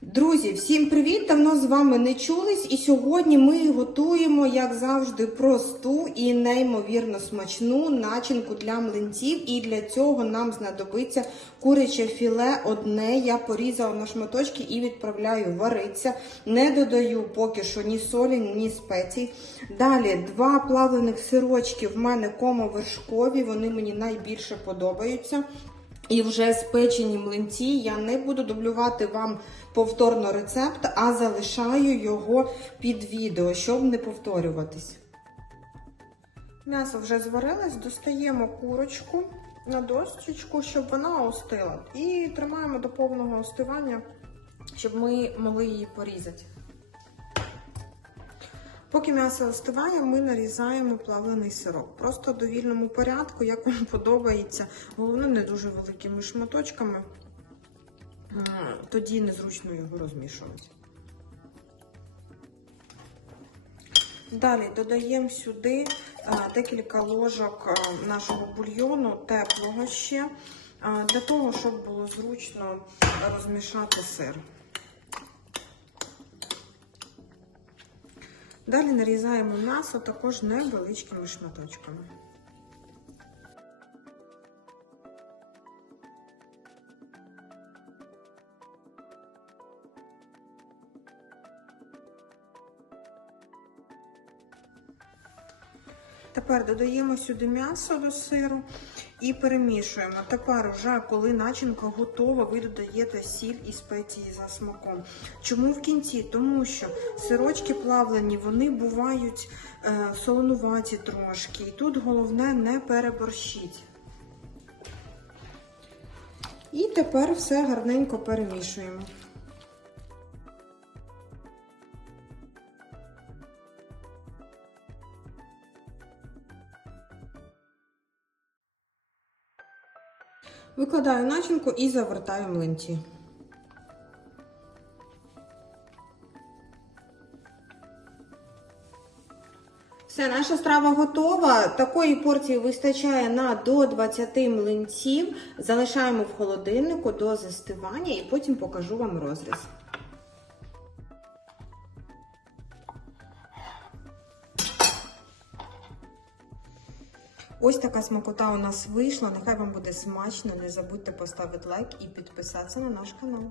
Друзі, всім привіт! Давно з вами не чулись, і сьогодні ми готуємо, як завжди, просту і неймовірно смачну начинку для млинців. І для цього нам знадобиться куряче філе. Одне я порізала на шматочки і відправляю варитися. Не додаю поки що ні солі, ні спецій. Далі два плавлених сирочки в мене комо-вершкові, вони мені найбільше подобаються. І вже спечені млинці я не буду дублювати вам повторно рецепт, а залишаю його під відео, щоб не повторюватись. М'ясо вже зварилось, достаємо курочку на дощечку, щоб вона остила. І тримаємо до повного остивання, щоб ми могли її порізати. Поки м'ясо остиває, ми нарізаємо плавлений сирок. Просто в довільному порядку, як вам подобається. Головне, не дуже великими шматочками. Тоді незручно його розмішувати. Далі додаємо сюди декілька ложок нашого бульйону, теплого ще, для того, щоб було зручно розмішати сир. Далі нарізаємо м'ясо також невеличкими шматочками. Тепер додаємо сюди м'ясо до сиру і перемішуємо. Тепер, вже коли начинка готова, ви додаєте сіль і спеції за смаком. Чому в кінці? Тому що сирочки плавлені, вони бувають е, солонуваті трошки. І тут головне не переборщіть. І тепер все гарненько перемішуємо. Викладаю начинку і завертаю млинці. Все, наша страва готова. Такої порції вистачає на до 20 млинців. Залишаємо в холодильнику до застивання і потім покажу вам розріз. Ось така смакота у нас вийшла. Нехай вам буде смачно. Не забудьте поставити лайк і підписатися на наш канал.